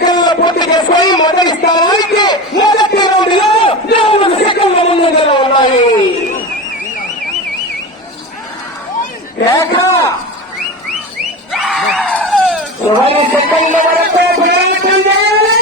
సెకండ్ల పూర్తి చేసుకుని మొదటి స్థానానికి మొదటి రౌండ్లో నాలుగు సెకండ్ల ముందుగా ఉన్నాయి. కేక చివరి సెకండ్ల వరకు ప్రయత్నం చేయాలి.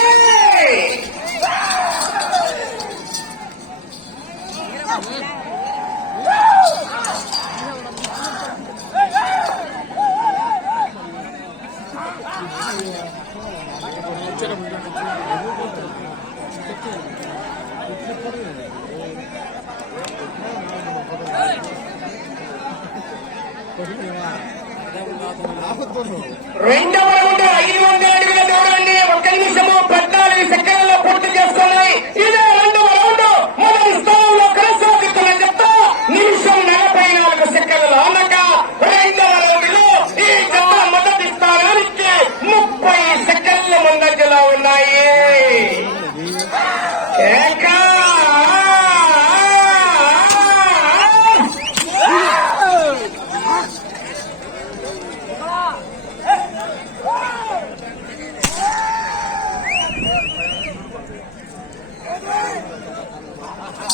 రెండవ రౌండ్ ఐదు వందల అడుగుల దూరాన్ని ఒక్క నిమిషము పద్నాలుగు సెకండ్లలో పూర్తి చేసుకున్నాయి ఇదే రెండవ రౌండ్ మొదటి స్థానంలో కొనసాగుతున్న జత నిమిషం నలభై నాలుగు సెకండ్లు అనగా రెండవ రౌండ్లో ఈ జత మొదటి స్థానానికి ముప్పై సెకండ్ల ముందంజలో ఉన్నాయి ఏకా ఆహా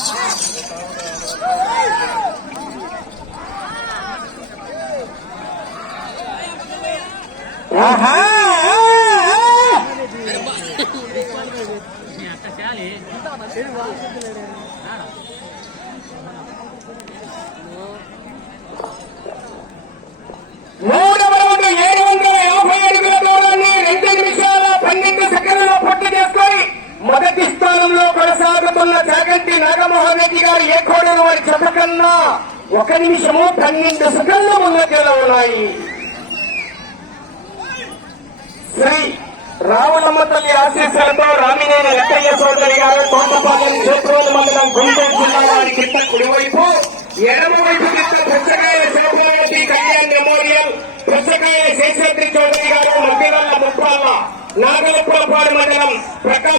మూడవ రౌండ్ ఏడు వందల యాభై అడుగుల దూరాన్ని రెండు నిమిషాల పన్నెండు సెకండ్లలో పూర్తి చేసుకొని మొదటి స్థానంలో కొనసాగుతున్న జాగంటి నాగమోహన్ రెడ్డి గారు ఏ కోడలు వారి కన్నా ఒక నిమిషము పన్నెండు సెకండ్లు ముందులో ఉన్నాయి. శ్రీ రావులమ్మ తల్లి ఆశీస్సులతో రామినేని వెంకయ్య సోదరి గారు తోటపాలెం చేతురోలు మండలం గుంటూరు జిల్లా వారి కింద కుడివైపు ఎడమవైపు కింద పుచ్చకాయ శివపార్వతి కళ్యాణ్ మెమోరియల్ పుచ్చకాయ శేషాద్రి చౌదరి గారు మధ్యగల్ల ముప్పాల నాగలపురపాడు మండలం ప్రకాశ్